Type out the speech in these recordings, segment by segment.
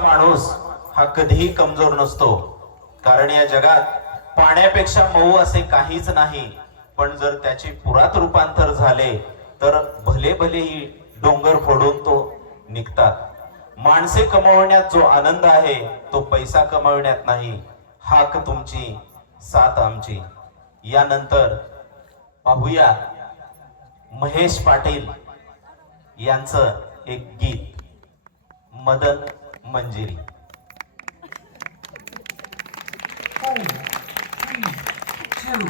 माणूस हा कधीही कमजोर नसतो, कारण या जगात पाण्यापेक्षा मऊ असे काहीच नाही. पण जर त्याचे पुरात रूपांतर झाले तर भले भलेही डोंगर फोडून तो निघतात. माणसे कमवण्यात जो आनंद आहे तो पैसा कमवण्यात नाही. हाक तुमची साथ आमची. यानंतर पाहूया महेश पाटील यांचं एक गीत, मदन मंजिरी. 4, 3, 2,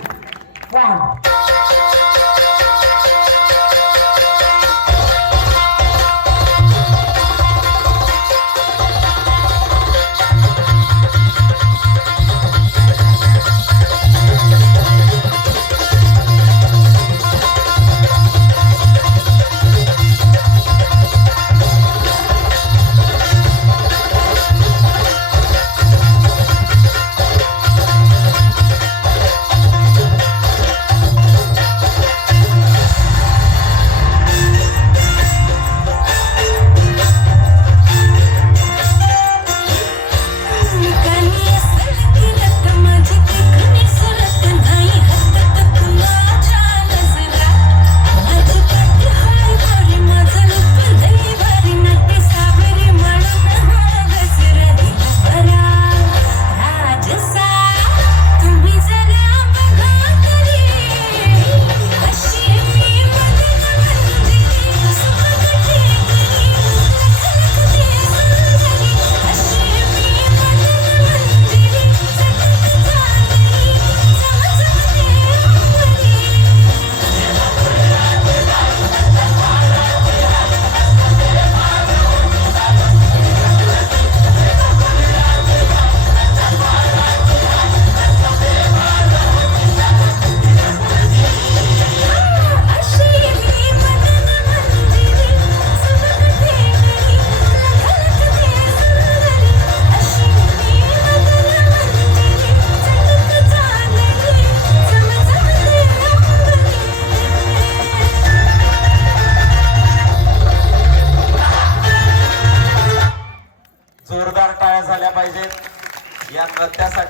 1. जोरदार टाळ्या झाल्या पाहिजेत या नृत्यासाठी.